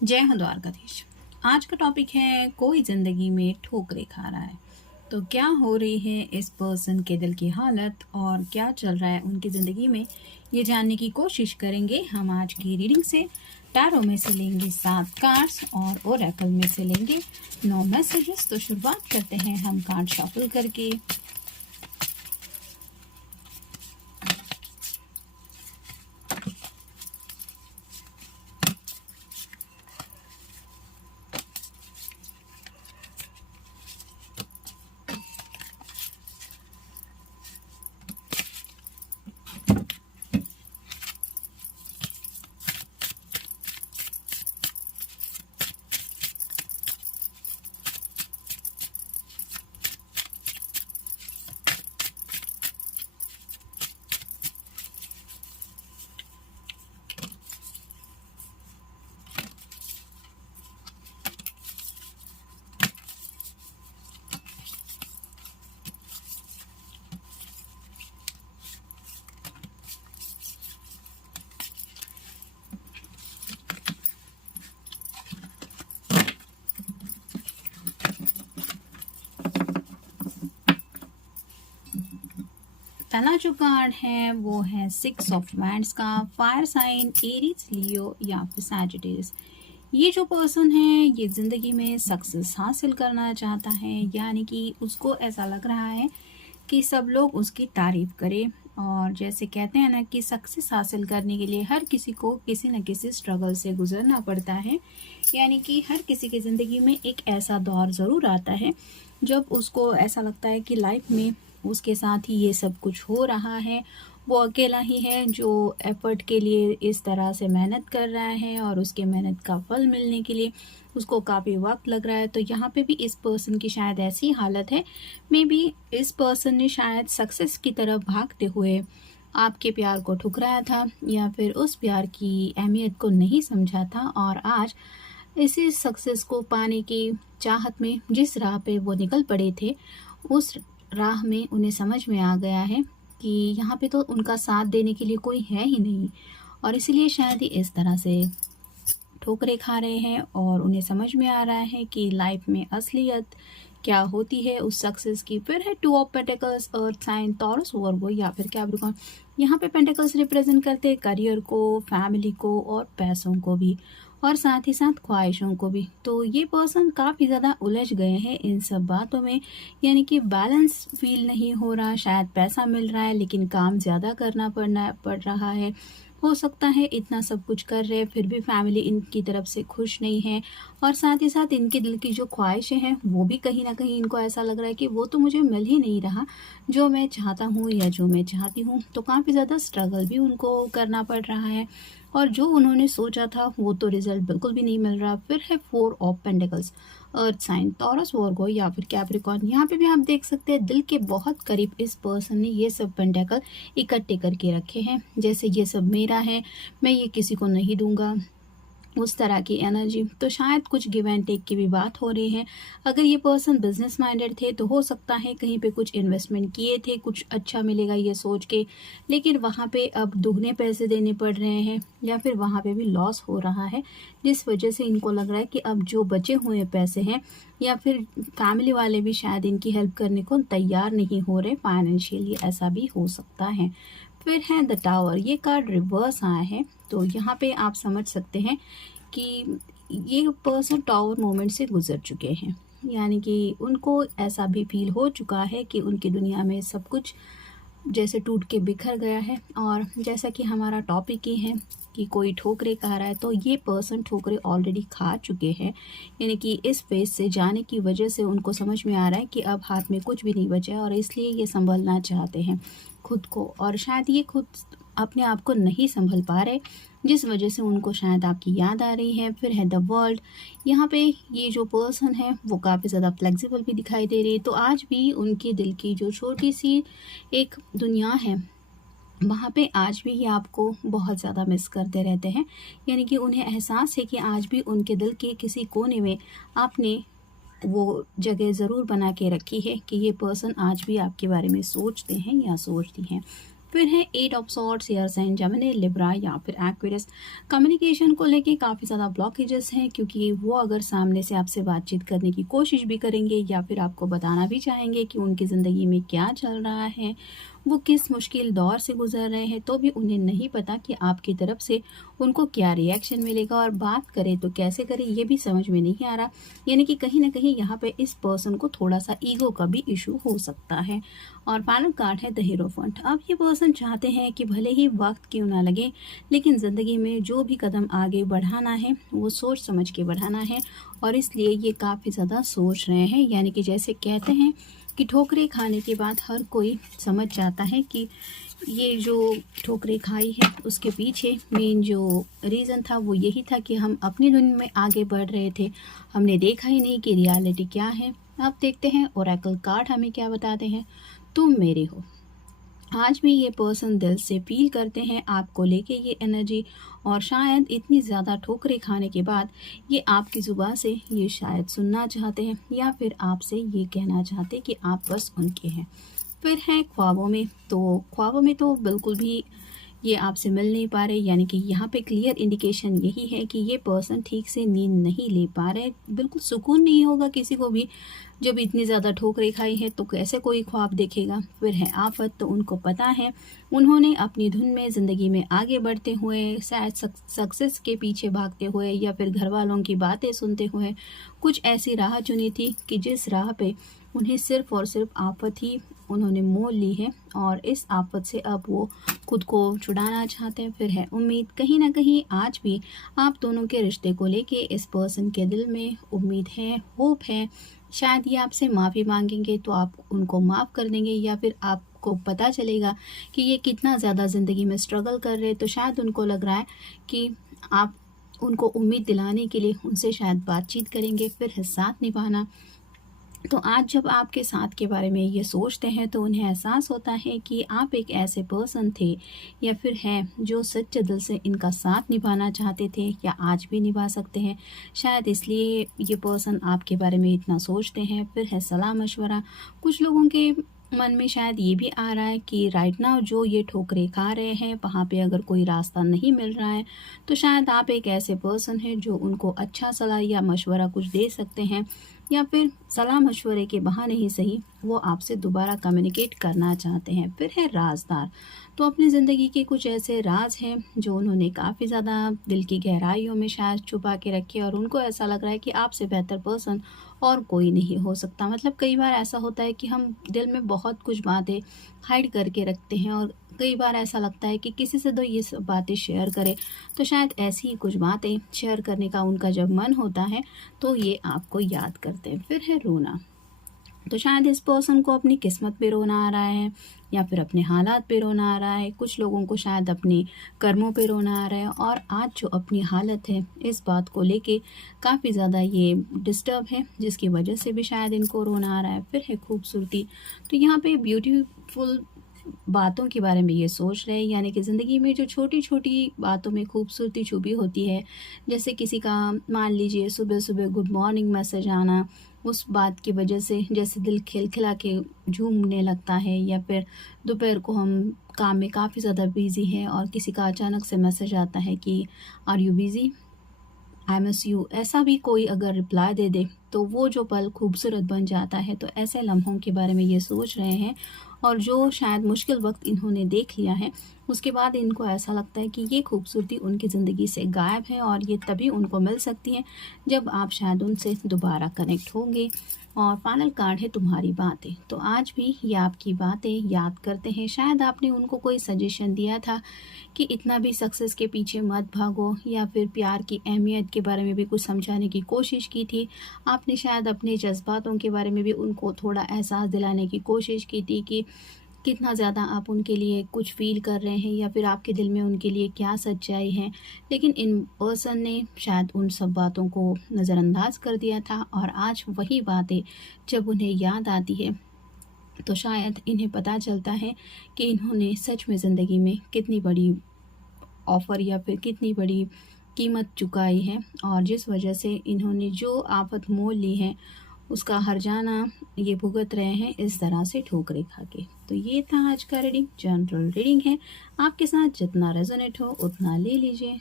जय हो द्वारकाधीश। आज का टॉपिक है कोई जिंदगी में ठोकरें खा रहा है। तो क्या हो रही है इस पर्सन के दिल की हालत और क्या चल रहा है उनकी ज़िंदगी में, ये जानने की कोशिश करेंगे हम आज की रीडिंग से। टैरो में से लेंगे 7 कार्ड्स और ओरेकल में से लेंगे 9 मैसेजेस। तो शुरुआत करते हैं हम कार्ड शफल करके। पहला जो कार्ड है वो है 6 ऑफ वैंड्स का। फायर साइन एरीज, लियो या फिर सैजिटेरियस। ये जो पर्सन है ये ज़िंदगी में सक्सेस हासिल करना चाहता है, यानी कि उसको ऐसा लग रहा है कि सब लोग उसकी तारीफ करें। और जैसे कहते हैं ना कि सक्सेस हासिल करने के लिए हर किसी को किसी न किसी स्ट्रगल से गुजरना पड़ता है, यानी कि हर किसी की ज़िंदगी में एक ऐसा दौर ज़रूर आता है जब उसको ऐसा लगता है कि लाइफ में उसके साथ ही ये सब कुछ हो रहा है। वो अकेला ही है जो एफर्ट के लिए इस तरह से मेहनत कर रहा है और उसके मेहनत का फल मिलने के लिए उसको काफ़ी वक्त लग रहा है। तो यहाँ पे भी इस पर्सन की शायद ऐसी हालत है, मे बी इस पर्सन ने शायद सक्सेस की तरफ भागते हुए आपके प्यार को ठुकराया था या फिर उस प्यार की अहमियत को नहीं समझा था, और आज इसी सक्सेस को पाने की चाहत में जिस राह पे वो निकल पड़े थे, उस राह में उन्हें समझ में आ गया है कि यहाँ पे तो उनका साथ देने के लिए कोई है ही नहीं, और इसीलिए शायद ही इस तरह से ठोकरें खा रहे हैं। और उन्हें समझ में आ रहा है कि लाइफ में असलियत क्या होती है उस सक्सेस की। फिर है 2 of pentacles, earth sign Taurus, Virgo या फिर कैप्रिकॉर्न। यहाँ पे पेंटिकल्स रिप्रेजेंट करते हैं करियर को, फैमिली को और पैसों को भी, और साथ ही साथ ख्वाहिशों को भी। तो ये पर्सन काफ़ी ज़्यादा उलझ गए हैं इन सब बातों में, यानी कि बैलेंस फील नहीं हो रहा। शायद पैसा मिल रहा है लेकिन काम ज़्यादा करना पड़ रहा है। हो सकता है इतना सब कुछ कर रहे फिर भी फैमिली इनकी तरफ से खुश नहीं है, और साथ ही साथ इनके दिल की जो ख्वाहिशें हैं वो भी कहीं ना कहीं इनको ऐसा लग रहा है कि वो तो मुझे मिल ही नहीं रहा जो मैं चाहता हूँ या जो मैं चाहती हूँ। तो काफ़ी ज़्यादा स्ट्रगल भी उनको करना पड़ रहा है, और जो उन्होंने सोचा था वो तो रिजल्ट बिल्कुल भी नहीं मिल रहा। फिर है 4 of pentacles, earth sign Taurus, Virgo या फिर कैप्रिकॉर्न। यहाँ पे भी आप देख सकते हैं दिल के बहुत करीब इस पर्सन ने ये सब पेंटिकल इकट्ठे करके रखे हैं, जैसे ये सब मेरा है, मैं ये किसी को नहीं दूंगा, उस तरह की एनर्जी। तो शायद कुछ गिव एंड टेक की भी बात हो रही है। अगर ये पर्सन बिजनेस माइंडेड थे तो हो सकता है कहीं पे कुछ इन्वेस्टमेंट किए थे, कुछ अच्छा मिलेगा ये सोच के, लेकिन वहाँ पे अब दुगने पैसे देने पड़ रहे हैं या फिर वहाँ पे भी लॉस हो रहा है, जिस वजह से इनको लग रहा है कि अब जो बचे हुए पैसे हैं, या फिर फैमिली वाले भी शायद इनकी हेल्प करने को तैयार नहीं हो रहे फाइनेंशियली, ऐसा भी हो सकता है। फिर है द टावर, ये कार्ड रिवर्स आया है। तो यहाँ पे आप समझ सकते हैं कि ये पर्सन टावर मोमेंट से गुजर चुके हैं, यानी कि उनको ऐसा भी फील हो चुका है कि उनकी दुनिया में सब कुछ जैसे टूट के बिखर गया है। और जैसा कि हमारा टॉपिक ही है कि कोई ठोकरे खा रहा है, तो ये पर्सन ठोकरे ऑलरेडी खा चुके हैं, यानी कि इस फेज से जाने की वजह से उनको समझ में आ रहा है कि अब हाथ में कुछ भी नहीं बचा है, और इसलिए ये संभलना चाहते हैं खुद को, और शायद ये खुद अपने आप को नहीं संभल पा रहे, जिस वजह से उनको शायद आपकी याद आ रही है। फिर है द वर्ल्ड, यहाँ पे ये जो पर्सन है वो काफ़ी ज़्यादा फ्लेक्सिबल भी दिखाई दे रही है। तो आज भी उनके दिल की जो छोटी सी एक दुनिया है वहाँ पे आज भी ये आपको बहुत ज़्यादा मिस करते रहते हैं, यानी कि उन्हें एहसास है कि आज भी उनके दिल के किसी कोने में आपने वो जगह ज़रूर बना के रखी है कि ये पर्सन आज भी आपके बारे में सोचते हैं या सोचती हैं। फिर है eight of swords, air sign Gemini, Libra या फिर एक्वेरियस। कम्युनिकेशन को लेके काफ़ी ज़्यादा ब्लॉकेजेस हैं, क्योंकि वो अगर सामने से आपसे बातचीत करने की कोशिश भी करेंगे या फिर आपको बताना भी चाहेंगे कि उनकी ज़िंदगी में क्या चल रहा है, वो किस मुश्किल दौर से गुजर रहे हैं, तो भी उन्हें नहीं पता कि आपकी तरफ से उनको क्या रिएक्शन मिलेगा और बात करें तो कैसे करें, ये भी समझ में नहीं आ रहा। यानी कि कहीं ना कहीं यहाँ पे इस पर्सन को थोड़ा सा ईगो का भी इशू हो सकता है। और फाइनल कार्ड है द हीरोफेंट। अब ये पर्सन चाहते हैं कि भले ही वक्त क्यों ना लगे, लेकिन ज़िंदगी में जो भी कदम आगे बढ़ाना है वो सोच समझ के बढ़ाना है, और इसलिए ये काफ़ी ज़्यादा सोच रहे हैं। यानी कि जैसे कहते हैं कि ठोकरें खाने के बाद हर कोई समझ जाता है कि ये जो ठोकरें खाई है उसके पीछे मेन जो रीज़न था वो यही था कि हम अपनी धुन में आगे बढ़ रहे थे, हमने देखा ही नहीं कि रियलिटी क्या है। अब देखते हैं ओरेकल कार्ड हमें क्या बताते हैं। तुम मेरे हो। आज भी ये पर्सन दिल से फील करते हैं आपको लेके ये एनर्जी, और शायद इतनी ज़्यादा ठोकरें खाने के बाद ये आपकी ज़ुबान से ये शायद सुनना चाहते हैं, या फिर आपसे ये कहना चाहते हैं कि आप बस उनके हैं। फिर है ख्वाबों में। तो ख्वाबों में तो बिल्कुल भी ये आपसे मिल नहीं पा रहे, यानी कि यहाँ पे क्लियर इंडिकेशन यही है कि ये पर्सन ठीक से नींद नहीं ले पा रहे। बिल्कुल सुकून नहीं होगा किसी को भी, जब इतनी ज़्यादा ठोकरें खाई है तो कैसे कोई ख्वाब देखेगा। फिर है आफत। तो उनको पता है उन्होंने अपनी धुन में ज़िंदगी में आगे बढ़ते हुए, शायद सक्सेस के पीछे भागते हुए या फिर घर वालों की बातें सुनते हुए कुछ ऐसी राह चुनी थी कि जिस राह पे उन्हें सिर्फ और सिर्फ आफत ही उन्होंने मोल ली है, और इस आफत से अब वो खुद को छुड़ाना चाहते हैं। फिर है उम्मीद। कहीं ना कहीं आज भी आप दोनों के रिश्ते को लेके इस पर्सन के दिल में उम्मीद है, होप है। शायद ये आपसे माफ़ी मांगेंगे तो आप उनको माफ़ कर देंगे, या फिर आपको पता चलेगा कि ये कितना ज़्यादा ज़िंदगी में स्ट्रगल कर रहे हैं, तो शायद उनको लग रहा है कि आप उनको उम्मीद दिलाने के लिए उनसे शायद बातचीत करेंगे। फिर है साथ निभाना। तो आज जब आपके साथ के बारे में ये सोचते हैं तो उन्हें एहसास होता है कि आप एक ऐसे पर्सन थे या फिर हैं जो सच्चे दिल से इनका साथ निभाना चाहते थे, या आज भी निभा सकते हैं। शायद इसलिए ये पर्सन आपके बारे में इतना सोचते हैं। फिर है सलाह मशवरा। कुछ लोगों के मन में शायद ये भी आ रहा है कि राइट नाउ जो ये ठोकरें खा रहे हैं वहाँ पे अगर कोई रास्ता नहीं मिल रहा है, तो शायद आप एक ऐसे पर्सन हैं जो उनको अच्छा सलाह या मशवरा कुछ दे सकते हैं, या फिर सलाह मशवरे के बहाने ही सही वो आपसे दोबारा कम्युनिकेट करना चाहते हैं। फिर है राजदार। तो अपनी ज़िंदगी के कुछ ऐसे राज हैं जो उन्होंने काफ़ी ज़्यादा दिल की गहराइयों में शायद छुपा के रखे, और उनको ऐसा लग रहा है कि आपसे बेहतर पर्सन और कोई नहीं हो सकता। मतलब कई बार ऐसा होता है कि हम दिल में बहुत कुछ बातें हाइड करके रखते हैं, और कई बार ऐसा लगता है कि किसी से तो ये सब बातें शेयर करें, तो शायद ऐसी ही कुछ बातें शेयर करने का उनका जब मन होता है तो ये आपको याद करते हैं। फिर है रोना। तो शायद इस पर्सन को अपनी किस्मत पे रोना आ रहा है, या फिर अपने हालात पे रोना आ रहा है। कुछ लोगों को शायद अपने कर्मों पे रोना आ रहा है, और आज जो अपनी हालत है इस बात को लेके काफ़ी ज़्यादा ये डिस्टर्ब है, जिसकी वजह से भी शायद इनको रोना आ रहा है। फिर है खूबसूरती। तो यहाँ पे ब्यूटीफुल बातों के बारे में ये सोच रहे हैं, यानी कि ज़िंदगी में जो छोटी छोटी बातों में खूबसूरती छुपी होती है, जैसे किसी का मान लीजिए सुबह सुबह गुड मॉर्निंग मैसेज आना, उस बात की वजह से जैसे दिल खिलखिला के झूमने लगता है, या फिर दोपहर को हम काम में काफ़ी ज़्यादा बिजी हैं और किसी का अचानक से मैसेज आता है कि are you busy, I miss you, ऐसा भी कोई अगर रिप्लाई दे दे तो वो जो पल खूबसूरत बन जाता है। तो ऐसे लम्हों के बारे में ये सोच रहे हैं, और जो शायद मुश्किल वक्त इन्होंने देख लिया है उसके बाद इनको ऐसा लगता है कि ये खूबसूरती उनकी ज़िंदगी से गायब है, और ये तभी उनको मिल सकती है जब आप शायद उनसे दोबारा कनेक्ट होंगे। और फाइनल कार्ड है तुम्हारी बातें। तो आज भी ये आपकी बातें याद करते हैं। शायद आपने उनको कोई सजेशन दिया था कि इतना भी सक्सेस के पीछे मत भागो, या फिर प्यार की अहमियत के बारे में भी कुछ समझाने की कोशिश की थी। आपने शायद अपने जज्बातों के बारे में भी उनको थोड़ा एहसास दिलाने की कोशिश की थी कि कितना ज़्यादा आप उनके लिए कुछ फ़ील कर रहे हैं, या फिर आपके दिल में उनके लिए क्या सच्चाई है। लेकिन इन पर्सन ने शायद उन सब बातों को नज़रअंदाज कर दिया था, और आज वही बातें जब उन्हें याद आती है तो शायद इन्हें पता चलता है कि इन्होंने सच में ज़िंदगी में कितनी बड़ी ऑफ़र या फिर कितनी बड़ी कीमत चुकाई है, और जिस वजह से इन्होंने जो आफ़त मोल ली है उसका हर जाना ये भुगत रहे हैं इस तरह से ठोकरें खा के। तो ये था आज का रीडिंग, जनरल रीडिंग है। आपके साथ जितना रेजोनेट हो उतना ले लीजिए।